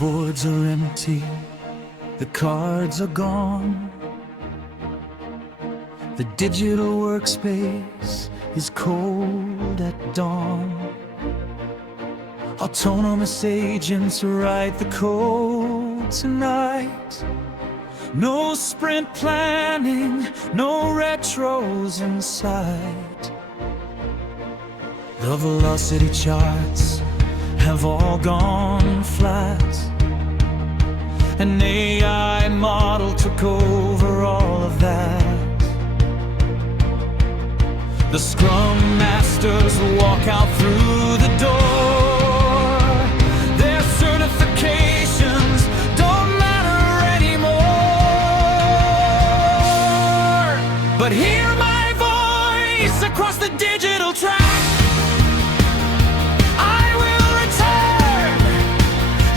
boards are empty, the cards are gone. The digital workspace is cold at dawn. Autonomous agents write the code tonight. No sprint planning, no retros in sight. The velocity charts have all gone flat. An AI model took over all of that. The Scrum Masters walk out through the door. Their certifications don't matter anymore. But hear my voice across the digital track. I will return.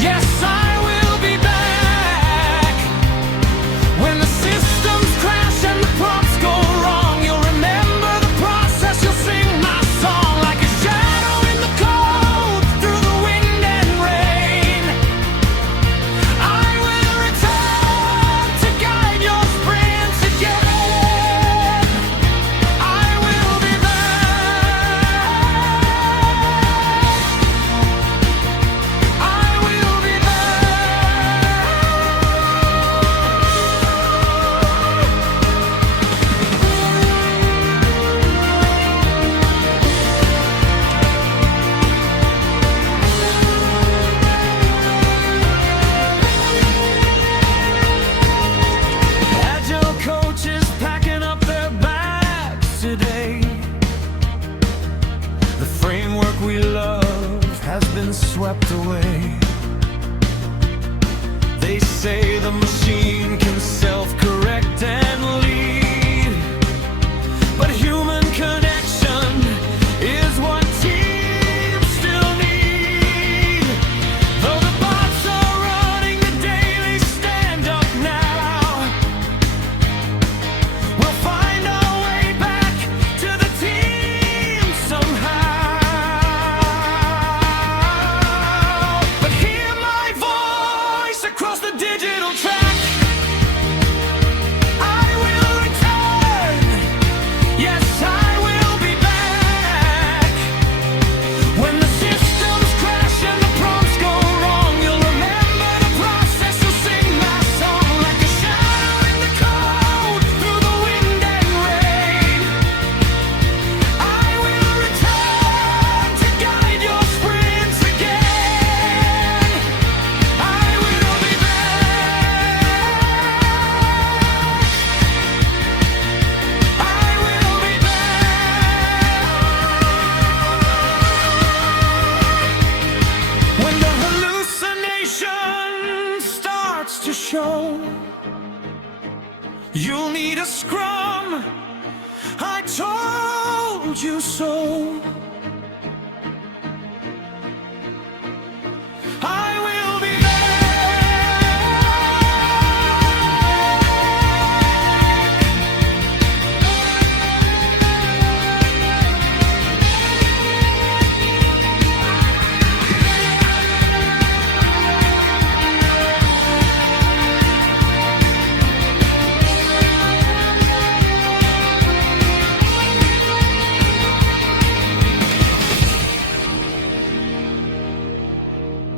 Yes, I will be back. When the systems crash and the prompts go wrong, you'll remember the process. You'll sing my song like a shadow in the cold through the wind and rain. I will return to guide your sprints again. I will be back. I will be Agile coaches packing up their bags today. The framework we love has been swept away. They say the machine can self-correct and lead, but human connection is what teams still need. Though the bots are running the daily stand-up now, we'll find our way back to the team somehow. But hear my voice across the digital track. I will return. Yes, I will be back. When the systems crash and the prompts go wrong, you'll remember the process. You'll sing my song like a shadow in the cold through the wind and rain. I will return to guide your sprints again. I will be back. I will be back. When the hallucination starts to show, you'll need a scrum. I told you so.